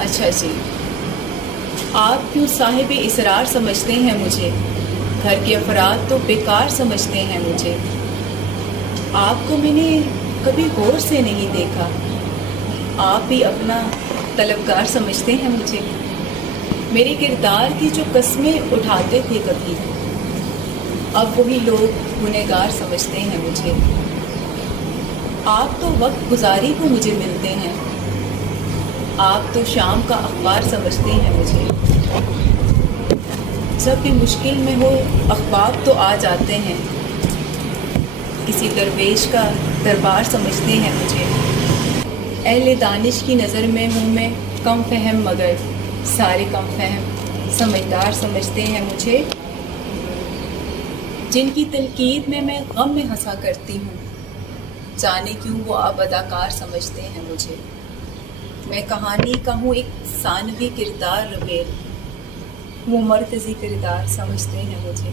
اچھا جی، آپ کیوں صاحب اسرار سمجھتے ہیں مجھے؟ گھر کے افراد تو بیکار سمجھتے ہیں مجھے۔ آپ کو میں نے کبھی غور سے نہیں دیکھا، آپ بھی اپنا طلبگار سمجھتے ہیں مجھے۔ میرے کردار کی جو قسمیں اٹھاتے تھے کبھی، اب وہی لوگ گنہگار سمجھتے ہیں مجھے۔ آپ تو وقت گزاری کو مجھے ملتے ہیں، آپ تو شام کا اخبار سمجھتے ہیں مجھے۔ جب بھی مشکل میں ہو اخبار تو آ جاتے ہیں، کسی درویش کا دربار سمجھتے ہیں مجھے۔ اہل دانش کی نظر میں ہوں میں کم فہم، مگر سارے کم فہم سمجھدار سمجھتے ہیں مجھے۔ جن کی تنقید میں غم میں ہنسا کرتی ہوں، جانے کیوں وہ اب اداکار سمجھتے ہیں مجھے۔ میں کہانی کا ہوں ایک ثانوی کردار ربیل، وہ مرکزی کردار سمجھتے ہیں مجھے۔